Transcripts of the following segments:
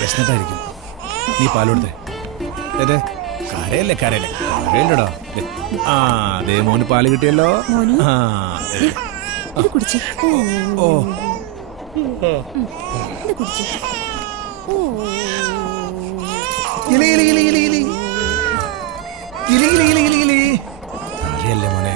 വിശന്നിട്ടായിരിക്കും. നീ പാലോടുത്തേ. കരയല്ലേ കരയല്ലേ കരയല്ലടാ. ആ ദേ മോന് പാല് കിട്ടിയല്ലോ. ഓ കരയല്ലേ മോനെ.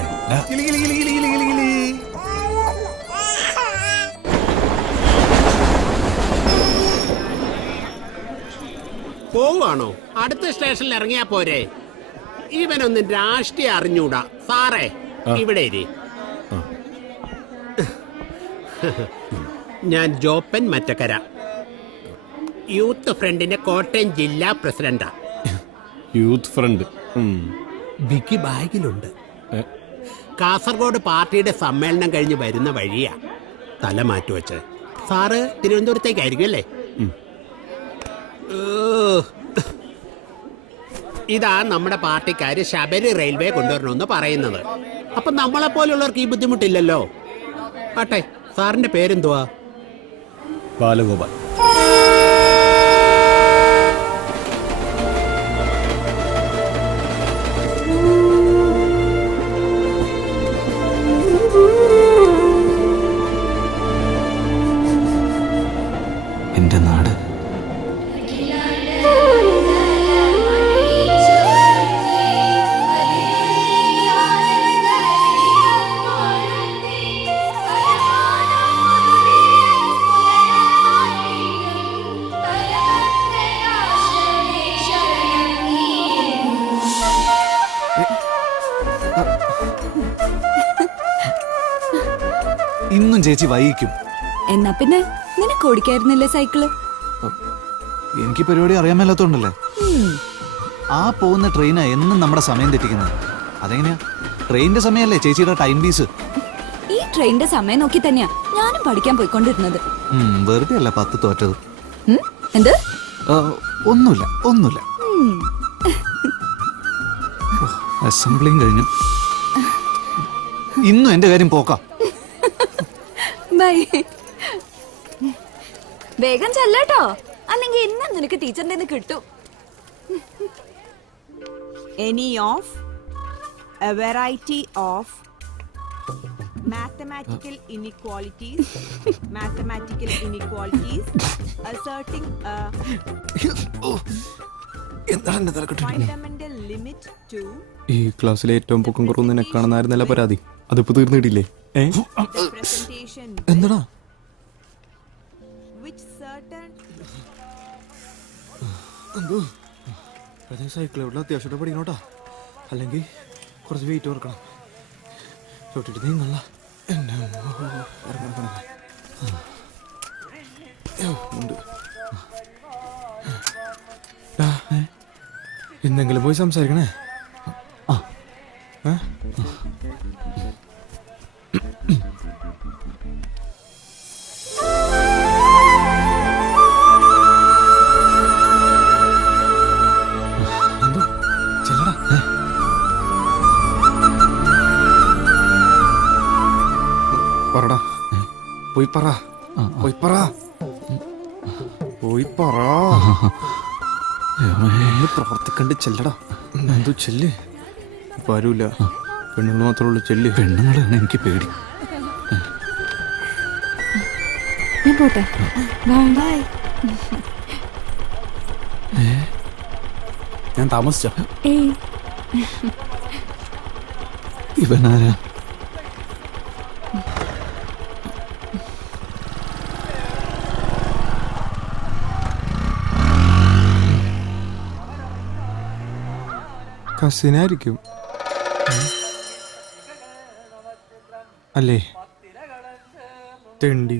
പോവാണോ? അടുത്ത സ്റ്റേഷനിൽ ഇറങ്ങിയാ പോരെ? ഇവനൊന്നും രാഷ്ട്രീയം അറിഞ്ഞൂടാ. സാറേ ഇവിടെ ഞാൻ ജോപ്പൻ മറ്റക്കര, യൂത്ത് ഫ്രണ്ടിന്റെ കോട്ടയം ജില്ലാ പ്രസിഡന്റാ. യൂത്ത് ഫ്രണ്ട് ബിക്കി ബാഗിലുണ്ട്. കാസർഗോഡ് പാർട്ടിയുടെ സമ്മേളനം കഴിഞ്ഞ് വരുന്ന വഴിയാ തല മാറ്റുവെച്ച്. സാറ് തിരുവനന്തപുരത്തേക്കായിരിക്കും അല്ലേ? ഇതാ നമ്മുടെ പാർട്ടിക്കാര് ശബരി റെയിൽവേ കൊണ്ടുവരണമെന്ന് പറയുന്നത്. അപ്പൊ നമ്മളെ പോലുള്ളവർക്ക് ഈ ബുദ്ധിമുട്ടില്ലല്ലോ. ആട്ടെ, സാറിന്റെ പേരെന്തുവാ? ബാലഗോപാൽ. എന്റെ നാട് ഇന്നും ചേച്ചി വൈകിക്കും. എന്നാ പിന്നെ നിനക്ക് ഓടിക്കായിരുന്നില്ലേ സൈക്കിള്? എനിക്ക് പരിപാടി അറിയാൻ മേലാത്തോണ്ടല്ലേ. ആ പോകുന്ന ട്രെയിനാ എന്നും നമ്മുടെ സമയം തെറ്റിക്കുന്നത്. അതെങ്ങനെയാ? ട്രെയിനിന്റെ സമയമല്ലേ ചേച്ചിയുടെ ടൈം പീസ്. ഈ ട്രെയിനിന്റെ സമയം നോക്കി തന്നെയാ ഞാനും പഠിക്കാൻ പോയിക്കൊണ്ടിരുന്നത്. വെറുതെ അല്ല 10 തോറ്റത്. എന്ത്? ഒന്നുമില്ല ഒന്നുമില്ല. അസംബ്ലിയും കഴിഞ്ഞു. ഇന്നും എന്റെ കാര്യം പോക്കാം. വേഗം ചെല്ലട്ടോ, അല്ലെങ്കിൽ ഇന്ന് നിനക്ക് ടീച്ചറിന്റെ കിട്ടും. Any of a variety of mathematical inequalities asserting a fundamental limit to. ഈ ക്ലാസ്സിലെ ഏറ്റവും പൊക്കം കുറവ് നിനക്കാണെന്നായിരുന്നല്ല പരാതി. അതിപ്പോ തീർന്നിട്ടില്ലേ? എന്താടാ സൈക്കിൾ എവിടെ അത്യാവശ്യമായിട്ട് പഠിക്കണോട്ടാ, അല്ലെങ്കിൽ കുറച്ച് വെയിറ്റ് ഓർക്കണം. ചോട്ടിട്ട് നീങ്ങല്ല. എന്തെങ്കിലും പോയി സംസാരിക്കണേ. പറടാ, പോയി പറ, പോയി പറ, പോയി പറ. പ്രവർത്തിക്കണ്ട് ചെല്ലടാ. എന്തോ ചെല്ല്. ഇപ്പൊ ആരുമില്ല, പെണ്ണുങ്ങൾ മാത്രമേ ഉള്ളൂ. ചെല്ല്. പെണ്ണുങ്ങളാണ് എനിക്ക് പേടി. ഞാൻ പോട്ടെ. ഞാൻ താമസിച്ച ഇവനാരാ? കസിനായിരിക്കും അല്ലേ? തെണ്ടി.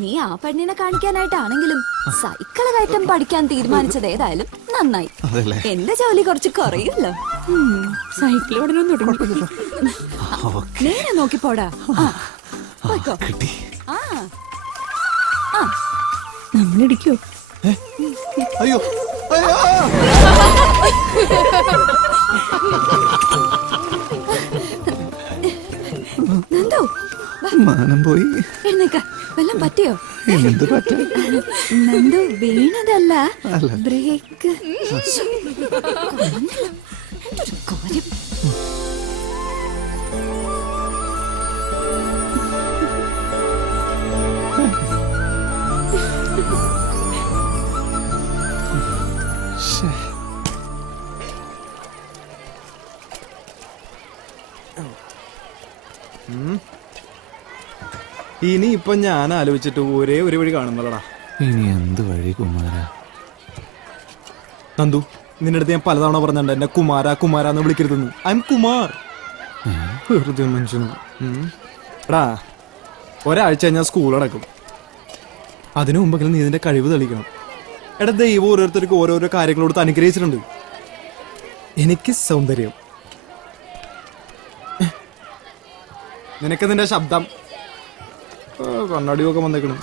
നീ ആ പെണ്ണിനെ കാണിക്കാനായിട്ടാണെങ്കിലും സൈക്കിള് കയറ്റം പഠിക്കാൻ തീരുമാനിച്ചത് ഏതായാലും നന്നായി. എന്റെ ജോലി കുറച്ച് കുറയല്ലോ. സൈക്കിൾ ഓടാനൊന്നും തുടങ്ങി. നേരെ നോക്കി പോടാ. നമ്മളിടിക്കോ? അയ്യോ നന്ദു, മാനം പോയി. എഴുന്നേക്ക. വല്ലതും പറ്റിയോ? എന്ത് പറ്റും? നന്ദു വീണതല്ല, അല്ല. ബ്രേക്ക്. എന്തൊരു കാര്യം. ഇനി ഇപ്പൊ ഞാൻ ആലോചിച്ചിട്ട് ഒരേ ഒരു വഴി കാണുന്നല്ലടാ. ഇനി എന്ത് വഴി കുമാര? നന്ദു, നിന്റെ അടുത്ത് ഞാൻ പലതവണ പറഞ്ഞിട്ടുണ്ട് എന്നെ കുമാര കുമാര എന്ന് വിളിക്കരുതെന്ന്. I M Kumar. വെറുതെ മനുഷ്യന്. എടാ, ഒരാഴ്ച കഴിഞ്ഞാൽ സ്കൂൾ അടക്കും. അതിനു മുമ്പെങ്കിലും നീ ഇതിന്റെ കഴിവ് തെളിയിക്കണം. എടാ, ദൈവം ഓരോരുത്തർക്ക് ഓരോരോ കാര്യങ്ങളോട് അനുഗ്രഹിച്ചിട്ടുണ്ട്. എനിക്ക് സൗന്ദര്യം, നിനക്ക് നിന്റെ ശബ്ദം, കണ്ണാടിയൊക്കെ വന്നേക്കണം.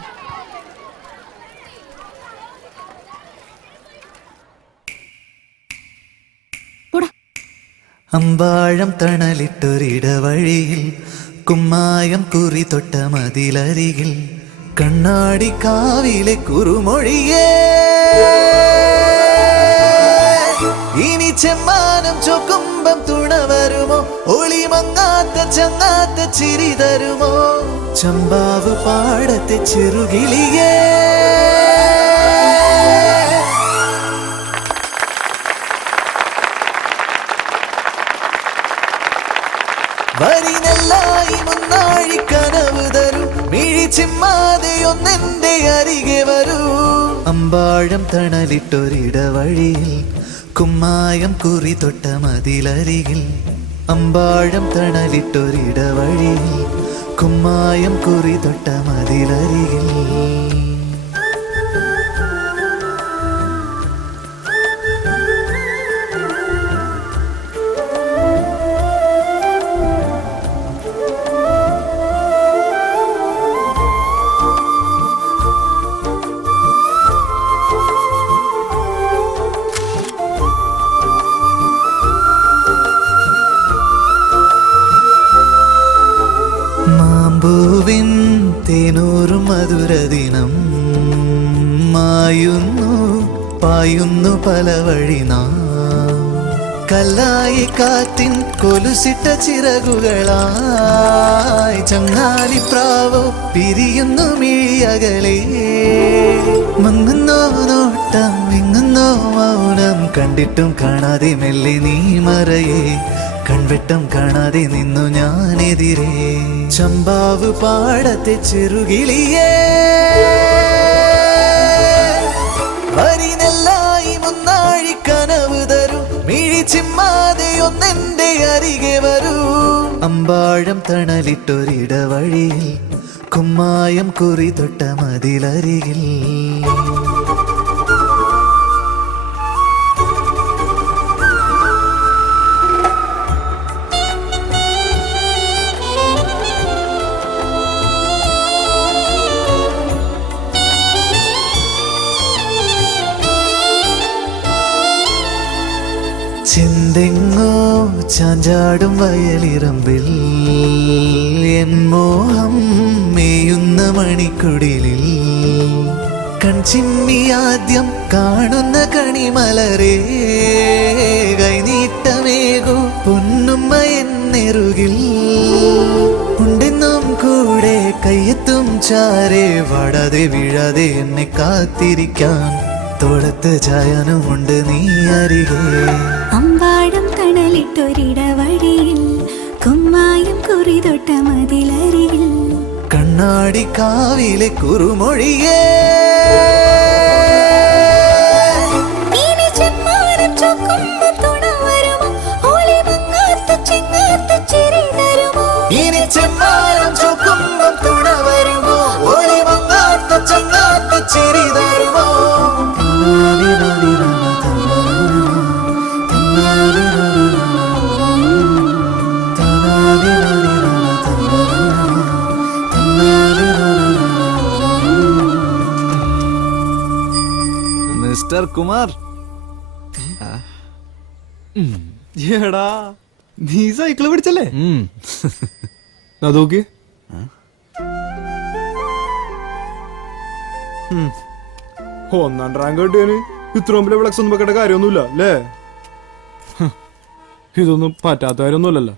അമ്പാഴം തണലിട്ടൊരിടവഴിയിൽ കുമ്മായം കുറി തൊട്ട മതിലരികിൽ കണ്ണാടി കാവിലെ കുറുമൊഴിയേ ഇനി ചെമ്മാനം ചൊക്കുമ്പം തുണ വരുമോ? ഒളിമങ്ങാത്ത ചങ്ങാത്ത ചിരി തരുമോ? ചമ്പാവ് പാടത്തെ ചെറുകിളിയേ വരിനെല്ലായി മുന്നാഴി കനവ് തരൂ, മിഴി ചിമ്മാതെ ഒന്നെന്റെ അരികെ വരൂ. അമ്പാഴം തണലിട്ടൊരിടവഴിയിൽ കുമ്മായം കുറി തൊട്ട മതിലരികിൽ അമ്പാഴം തണലിട്ടൊരിടവഴിയിൽ കുമ്മായം കുറി തൊട്ട മതിലരികിൽ മാമ്പൂവിൻ തേനൂറും മധുരദിനം മായുന്നു പായുന്നു പല വഴി നാം കല്ലായി കാറ്റിൻ കൊലുസിട്ട ചിറകുകളായി ചങ്ങാലിപ്രാവോ പിരിയുന്നു മിഴിയകലേ മങ്ങുന്നോ നോട്ടം വിങ്ങുന്നോ മൗനം കണ്ടിട്ടും കാണാതെ മെല്ലെ നീ മറയേ കൺവെട്ടം കാണാതെ നിന്നു ഞാനെതിരെ ചമ്പാവ് പാടത്തെ ചെറുകിളിയേ വരിനെല്ലായി മുന്നാഴി കനവ് തരൂ മിഴി ചിമ്മാതെ ഒന്നെന്റെ അരികെ വരൂ അമ്പാഴം തണലിട്ടൊരിടവഴിയിൽ കുമ്മായം കുറി തൊട്ട മതിലരികിൽ ചിന്തെങ്ങോ ചാഞ്ചാടും വയലിറമ്പിൽ എൻ മോഹം മേയുന്ന മണിക്കുടിലിൽ കൺചിമ്മി ആദ്യം കാണുന്ന കണിമലരേ കൈനീട്ടമേകൂ പൊന്നുമ്മ എന്നെറുകിൽ ഉണ്ടെന്നും കൂടെ കയ്യെത്തും ചാരേ വാടാതെ വീഴാതെ എന്നെ കാത്തിരിക്കാൻ തോളത്ത് ചായനുമുണ്ട് നീ അരികെ അമ്പാടം തണലിട്ടൊരിടവഴിയിൽ കുമ്മായം കുറി തൊട്ട മതിലരികിൽ കണ്ണാടി കാവിലെ കുറുമൊഴിയേ ഇനി ചെമ്മാനം ചൊക്കുമ്പം തുണ വരുമോ? ഒളിമങ്ങാത്ത ചെങ്ങാത്ത ചിരി തരുമോ? ഇനി ചെമ്മാനം ചൊക്കുമ്പം തുണ വരുമോ? ഒളിമങ്ങാത്ത ചങ്ങാത്ത ചിരി തരുമോ? മിസ്റ്റർ കുമാർ, എടാ, നീ സൈക്കിള് പിടിച്ചല്ലേ? നോക്കി ഒന്നാം റാങ്ക് കിട്ടിയാന് ഇത്രയും വലിയ ഫ്ലെക്സ് ഒന്നും വെക്കേണ്ട കാര്യമൊന്നുമില്ല അല്ലേ? ഇതൊന്നും പറ്റാത്ത കാര്യമൊന്നുമല്ലല്ലോ.